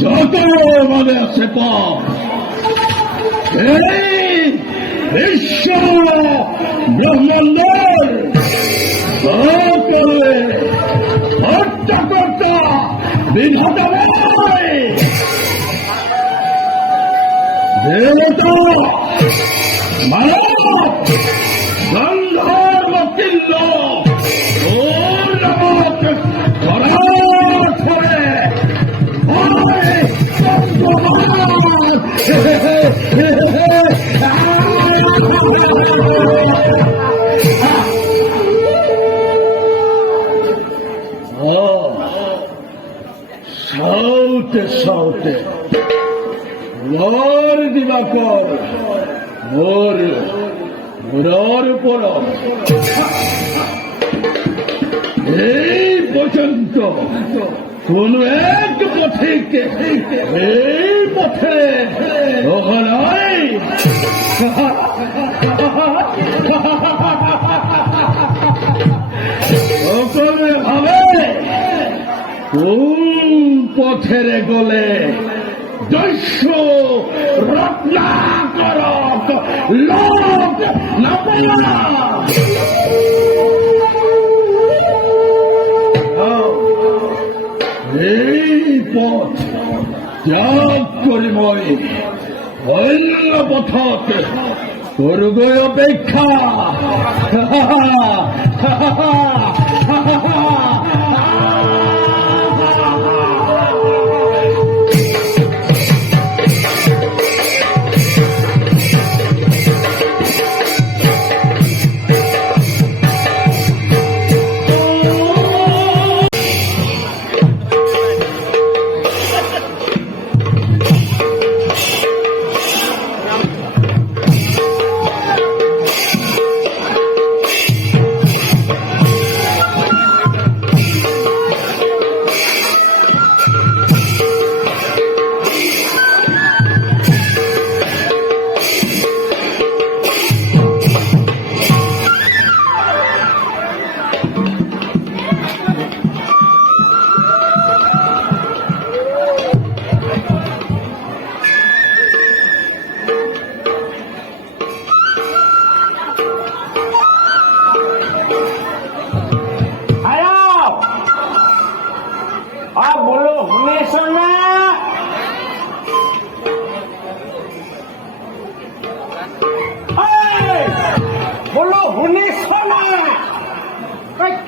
যত মনে আছে পাপ এই বিশ্ব ব্রহ্মাণ্ডের সকলে হত্যাকর্তা বিধাতা দেবতা মানব গন্ধর্ব কিল্ল ওর নামক করার ফলে সাউতে সাউতে মোর দিবাকর মোর মোর উপর এই পর্যন্ত কোন এক পথিকে এই পথে ওখানে সকলে ভাবে কোন পথের গলে দস্যু রত্নাকরক লোক এই পথ ত্যাগ করি মই অন্য পথত করবে অপেক্ষা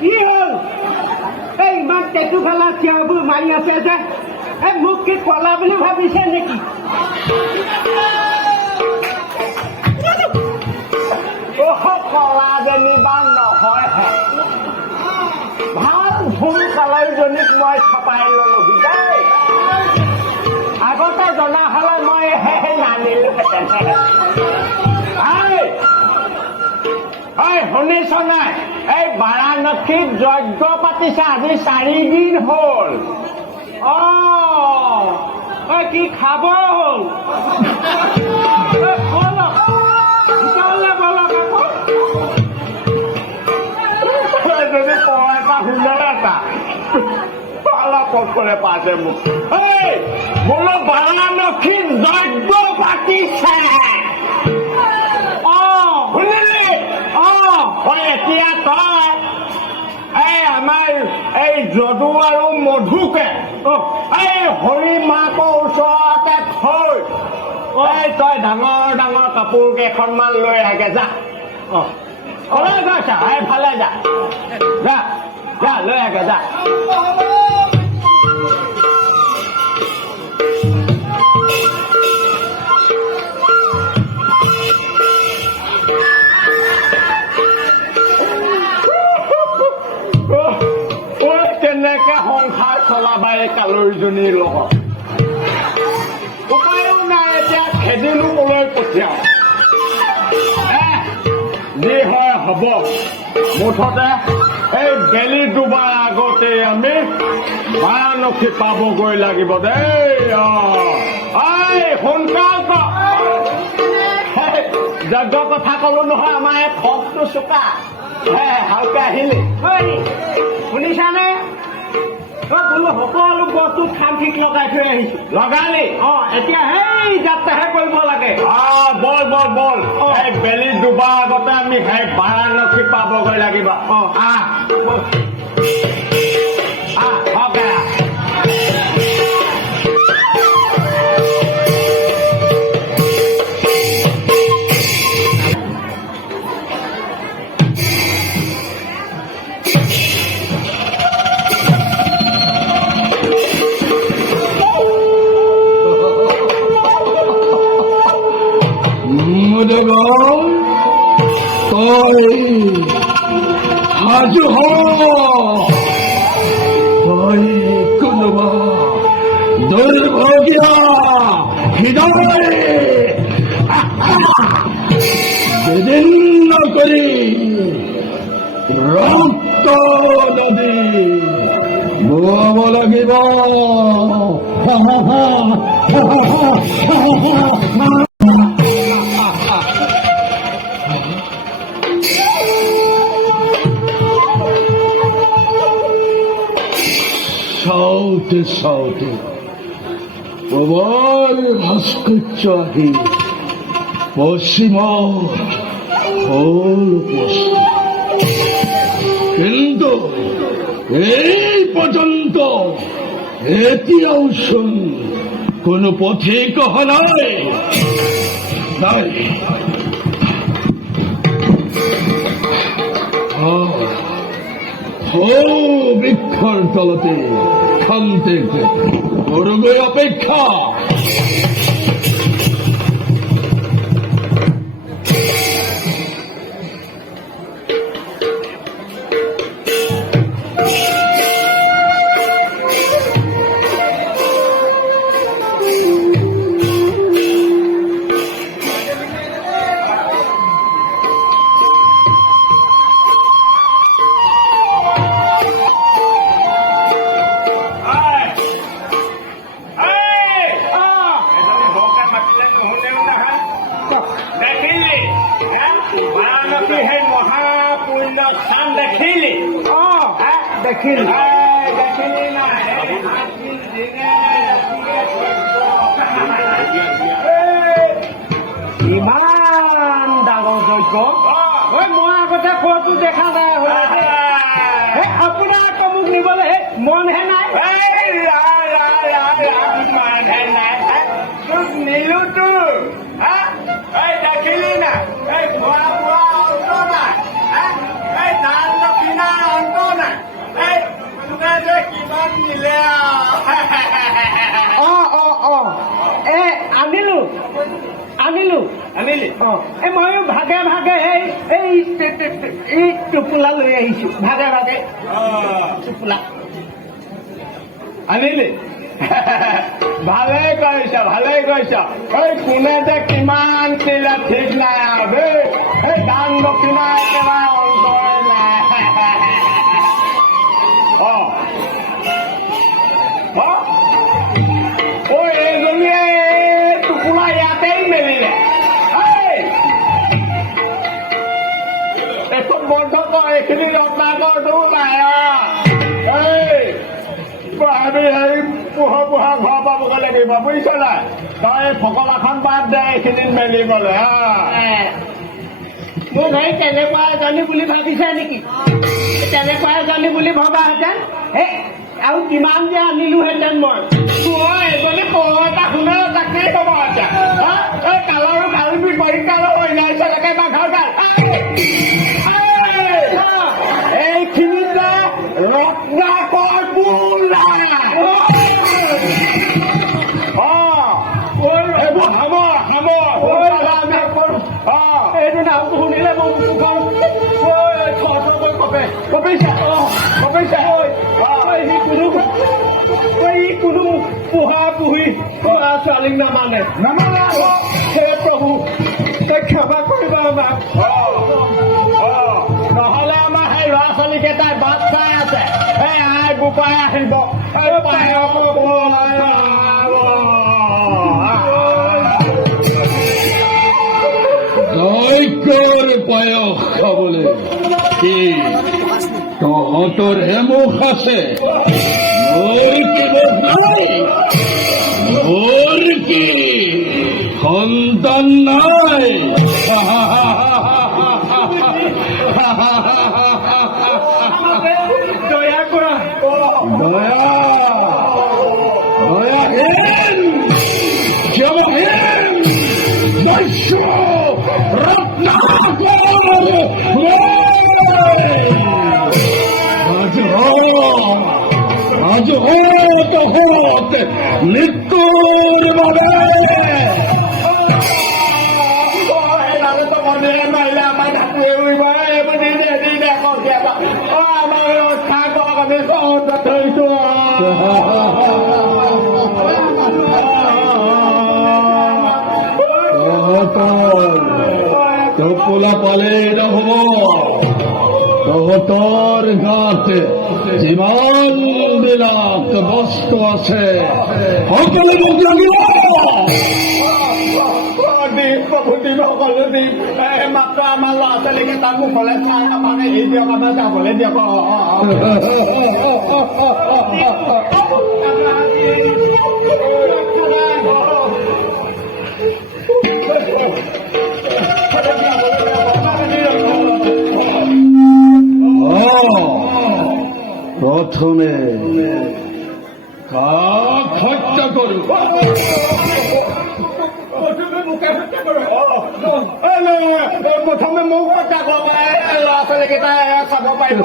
কি হল এই ইমান টেটু ফেলা চিয়াৰবোৰ মাৰি আছে যে এই মোক কি কলা বুলি ভাবিছে নেকি? কলা যেনিবা নহয় ভাল ভুল কালাৰজনীক মই ছপাই ললোহি দেই। আগতে জনা হলে মই নানিলোহেঁতেন। শুনিছ নাই এই বাৰাণসীত যজ্ঞ পাতিছে আজি 4 দিন হল। কি খাব হল যদি এটা সুন্দৰ এটা অলপ করে পাশে মোক বোলো বাৰাণসীত যজ্ঞ পাতিছে। শুনিলি এতিয়া তই এই আমাৰ এই যদু আৰু মধুকে এই হৰি মাকৰ ওচৰতে থৈ তই ডাঙৰ ডাঙৰ কাপোৰ কেইখনমান লৈ আগে যা। কলৈ গৈছা? এইফালে যা যা যা লৈ আগে যা। কেনেকে সংসাৰ চলাবা এই কালৰীজনীৰ লগত উপায়ো নাই। এতিয়া খেদিলো কলৈ পঠিয়াও। যি হয় হব। মুঠতে এই বেলি ডুবাৰ আগতে আমি বাৰাণসী পাবগৈ লাগিব দেই। সোনকাল যজ্ঞ কথা কলো নহয় আমাৰ এই ভক্তটো চোকা ভালকে আহিলি শুনিছানে বোলো সকলো বস্তু খাম ঠিক লগাই থৈ আহিছো লগালি এতিয়া সেই যাত্ৰাহে কৰিব লাগে বল বল বল এই বেলি ডুবা আগতে আমি সেই বাৰাণসী পাবগৈ লাগিব তই সাজু হ তই কোনোবা দুৰ্ভগীয়া হৃদয় বিদীৰ্ণ কৰি ৰক্ত নদী বোৱাব লাগিব চাওঁতে চাওঁতে প্ৰবল ভাস্কৰ্য আহি পশ্চিমত হ'ল উপস্থিত কিন্তু এই পৰ্যন্ত এতিয়াও চোন কোনো পথিক অহা নাই বৃক্ষৰ তলতে খান্তে গৰুগৈ অপেক্ষা সেই মহাপুণ্য স্থান দেখিলি দেখিলি দেখিলি ইমান ডাঙৰ যজ্ঞ মই আগতে ক'তো দেখা নাই আপোনাৰ আকৌ মোক নিবলৈ মনহে নাই মনহে নাই তোক নিলো তোৰ দেখিলি না এই খোৱা বোৱা অন্ত নাই এই দান দক্ষিণা অন্ত নাই এই কোনে যে কিমান দিলে আনিলো আনিলি ময়ো ভাগে ভাগে এই টোপোলা লৈ আহিছো ভাগে ভাগে টোপোলা আনিলি ভালে কৰিছ এই কোনে যে কিমান দিলে ঠিক নাই আৰু দেই এই দান দক্ষিণা একেবাৰে অন্তৰে নাই এইজনীয়ে টোপোলা ইয়াতেই মেলিলে এইখন বন্ধ কৰ এইখিনি ৰত্নাকৰটো নাই আমি সেই পোহৰ ঘৰ পাবগৈ লাগিব বুজিছ নাই তই ফকলাখন বাদ দে এইখিনিত মেলিবলৈ মোক সেই তেনেকুৱা এজনী বুলি ভাবিছে নেকি তেনেকুৱা এজনী বুলি ভবাহেঁতেন আৰু কিমান যে আনিলোহেঁতেন মই এজনী পঢ় এটা শুনে তাকেই ক'ব এতিয়া এই কালৰো কাল বিপৰীত কালো হৈ নাই তেনেকে বাঘৰ কাল এইখিনিতে ৰত্নাকৰ বোলা এইটো নামটো শুনিলে মোৰ মুখখন কোনো পোহা পুহি ল'ৰা ছোৱালীক নামানে হে প্ৰভু তই ক্ষমা কৰিবা আমাক নহ'লে আমাৰ সেই ল'ৰা ছোৱালীকেইটাই বাট চাই আছে এই আই বোপাই আহিব ৰক্ষা বোলে কি তহঁতৰ হে মুখ আছে মোৰ কি মুখ নাই মোৰ কি সন্তান নাই দয়া কৰা দয়াহীন জনহীন বৈশ্য আজ হত হত মৃত্যুর বাবে টোপোলা পালে নহব তহঁতৰ গাত যিমান বিলাক বস্তু আছে সকলো মোক লাগিব প্ৰভু দিম সকলো দিম মাত্ৰ আমাৰ ল'ৰা ছোৱালীকেইটাক মুখলে চাই আমাক এৰি দিয়ক আমাৰ যাবলৈ দিয়ক প্রথমে কাক হত্যা করু প্ৰথমে মোক হত্যা কৰক ল'ৰা ছোৱালীকেইটাই খাব পাৰিব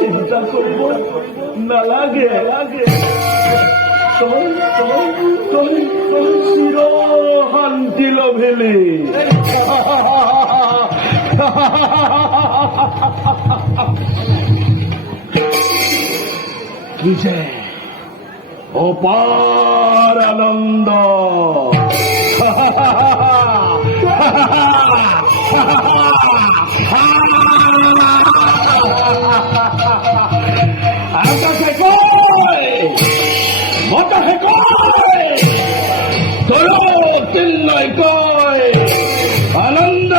চিন্তা করব নালাগে চির শান্তি লভিলি কি যে অপার আনন্দ চিল্লাই কয় আনন্দ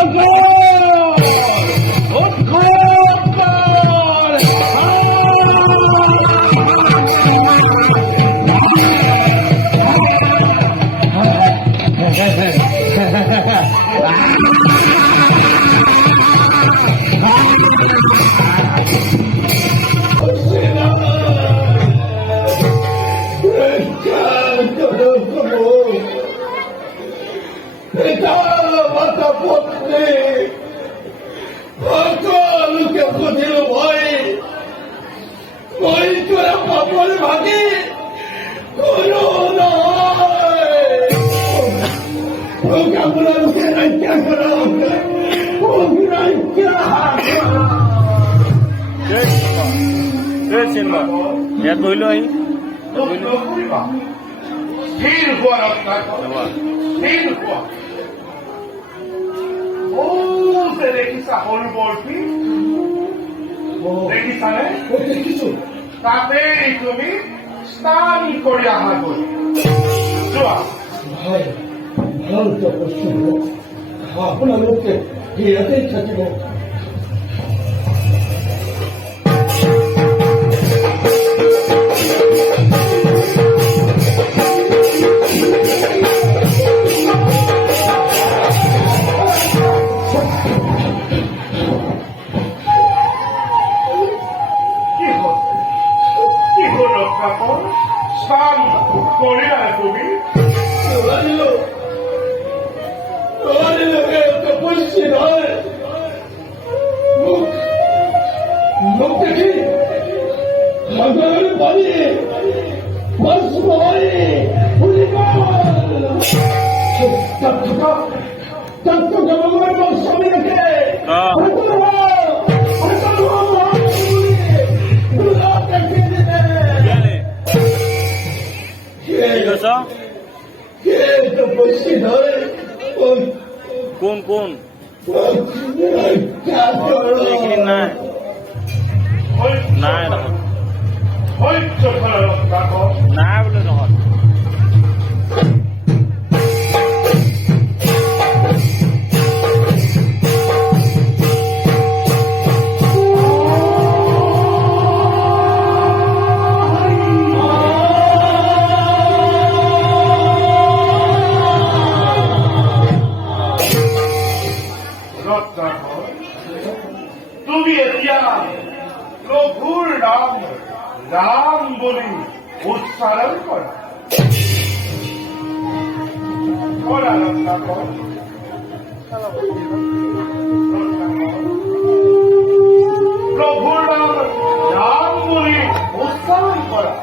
ইয়াত বহিলো আহি স্থিৰ হোৱা ৰক্ষা স্থিৰ হোৱা দেখিছা সৰু বৰফি দেখিছানে দেখিছো তাতেই তুমি স্নান কৰি অহা গৈ যোৱা ভাই ভাল তপস্যা আপোনালোকে ইয়াতেই থাকিব কি হল ৰত্নাকৰ স্নান কৰিলা তুমি তপস্যা নহয় মোক দেখি সাগৰ পানী মাছ পানী তাত থকা মোৰ স্বামী দেখে কি কৈছ তপস্যা নহয় কোন কোন এইখিনি নাই নাই নহয় সহ্য কৰা ৰত্নাকৰ নাই বোলে নহয় ৰত্নাকৰ তুমি এতিয়া প্ৰভুৰ নাম ৰাম বুলি উচ্চাৰণ কৰা ৰত্নাকৰ প্ৰভুৰ নাম ৰাম বুলি উচ্চাৰণ কৰা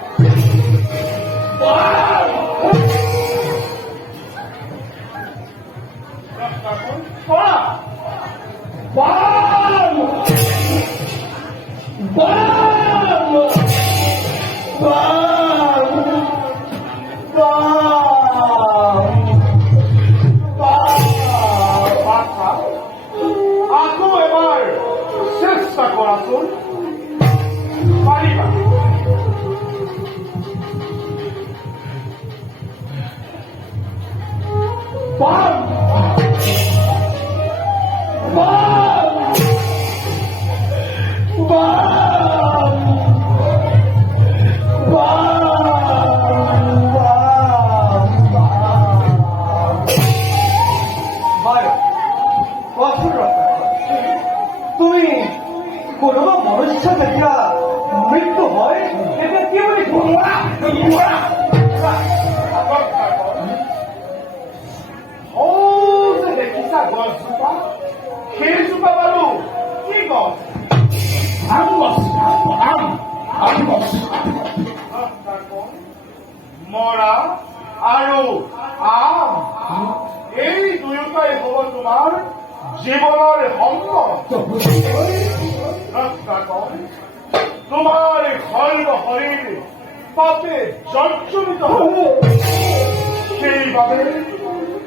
ৰত্নাকৰ কৰা আকৌ এবাৰ চেষ্টা কৰাচোন পাৰিবা তুমি কোনোবা মনুষ্য যেতিয়া মৃত্যু হয় তেতিয়া কি বুলি দেখিছা গছজোপা সেইজোপা বাৰু কি গছ মৰা আৰু আম এই দুয়োটাই হ'ব তোমাৰ জীৱনৰ সংগ ৰত্নাকৰ তোমাৰ সৰ্ব শৰীৰ পাপে জৰ্জৰিত হ'ব সেইবাবে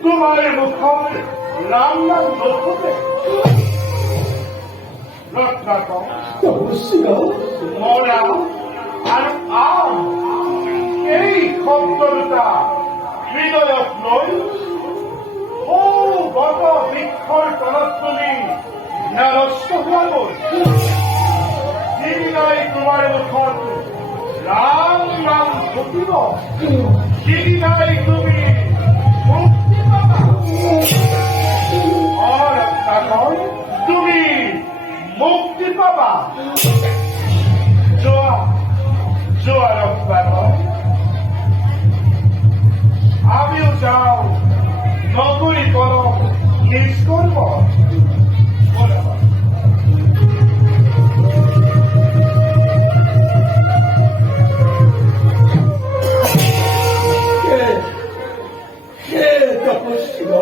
তোমাৰ মুখৰ ৰাম নাম নুফুটে ৰত্নাকৰ মৰা আৰু আম এই শব্দ দুটা হৃদয়ত লৈ গত বৃক্ষৰ তলত তুলি নষ্ট হোৱা গ'ল যিদিনাই তোমাৰ মুখত ৰাম নাম ফুটিব সিদিনাই তুমি মুক্তি পাবা ৰত্নাকৰ তুমি মুক্তি পাবা যোৱা যোৱা ৰত্নাকৰ আমিও যাওঁ নকৰি কলম নিজ কৰিব তপস্যা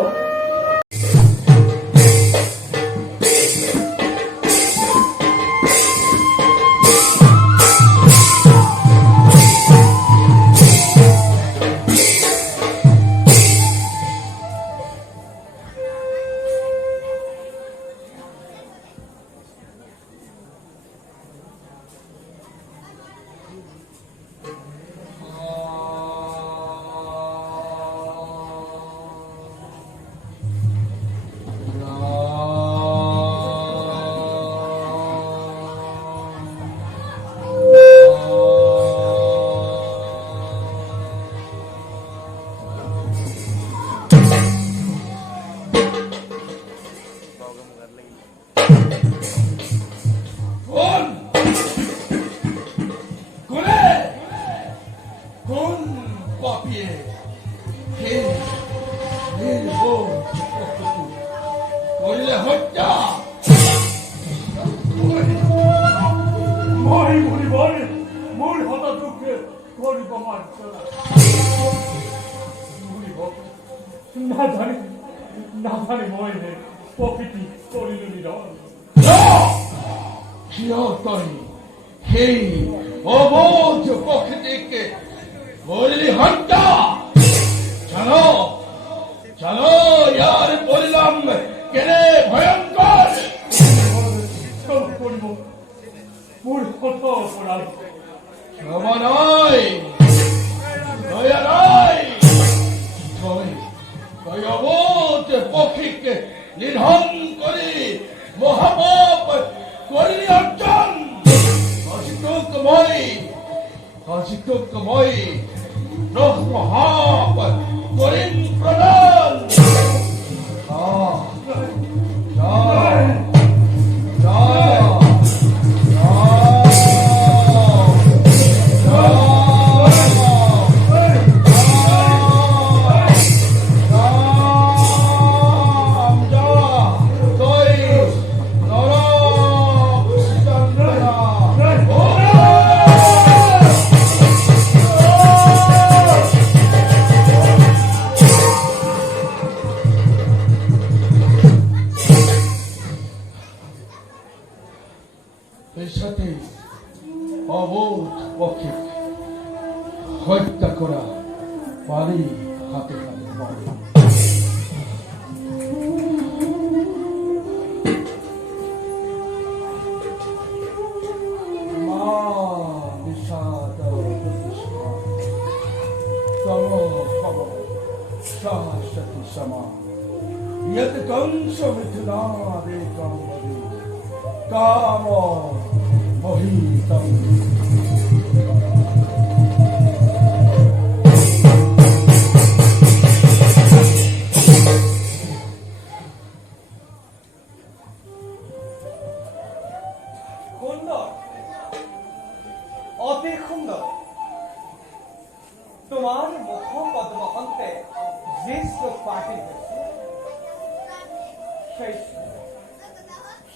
নাজানে মই প্ৰকৃতি কৰিলো নিধন কিয় তই সেই অবোধ প্ৰকৃতিকে কৰিলি হত্যা জানো জানো ইয়াৰ পৰিণাম কেনে ভয়ংকৰ চব কৰিব মোৰ শত অপৰাধ ক্ষমা নাই দয়া নাই তই অবোধ পক্ষীকে নিধন কৰি মহাপাপ কৰিলি অৰ্জন আজিটোক মই মহাপ কৰিম প্ৰদান সাথে অবোধ পক্ষে হত্যা করা পারি হাতে হাতে পারি মা বিষাদ তম খব শাশ্বতি সমা यत् कंस मिथुनादे कामदे काम मोहितम সুন্দর অতি সুন্দর তোমার মুখ পদ্ম অন্তে যে শ্লোক পাঠি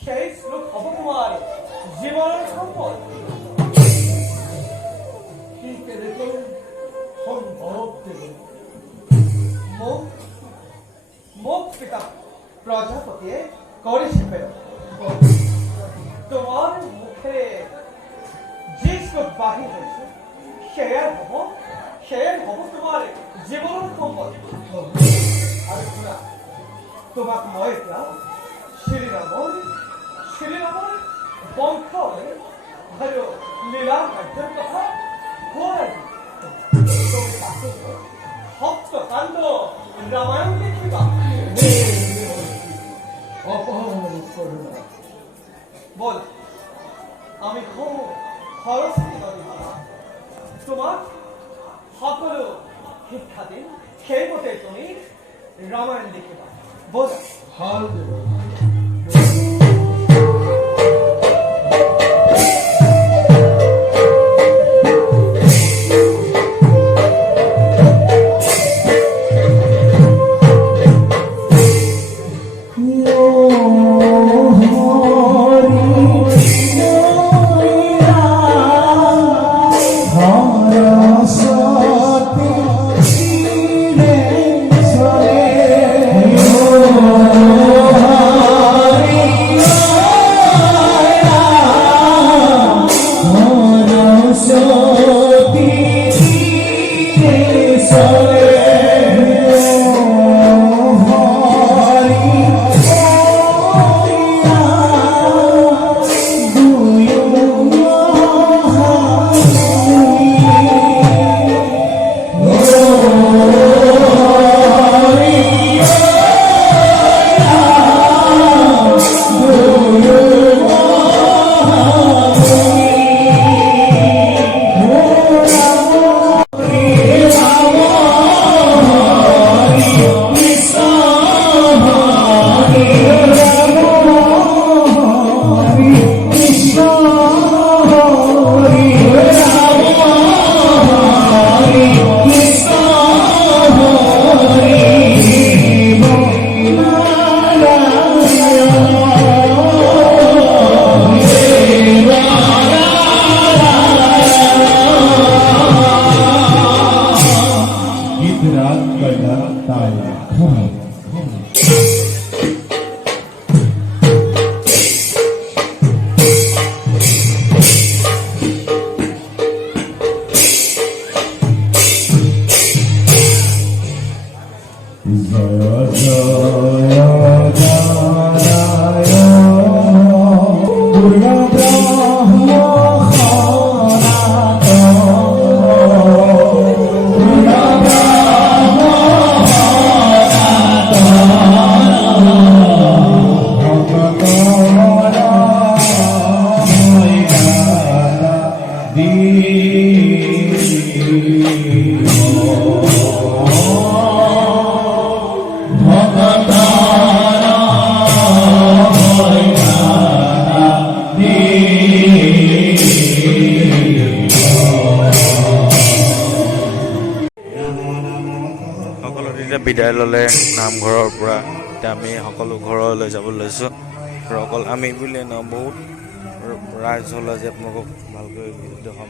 সেই শ্লোক হব তোমার জীবনের সম্পদ কি করে তো সম্ভব দেব মুখ মুখ পিতা প্রজাপতি করেছে তোমার মুখে যে শ্লোক বাহি হয়েছে সেয়াই হব তোমার জীবনের সম্পদ আর শোনা তোমাক মই এতিয়া শ্ৰীৰামৰ বংশ আৰু লীলা কাৰ্যৰ কথা কোৱাই সপ্তকাণ্ড ৰামায়ণ দেখিবা অপহরণ করুণা বল আমি খৰচী নদী তোমাক সকলো শিক্ষা দিম সেইমতে তুমি ৰামায়ণ দেখিবা বল হাল দেব Oh এতিয়া বিদায় ল'লে নামঘৰৰ পৰা এতিয়া আমি সকলো ঘৰলৈ যাব লৈছোঁ আৰু অকল আমি বুলিয়ে নহয় বহুত ৰাইজ হ'ল আজি আপোনালোকক ভালকৈ দেখাম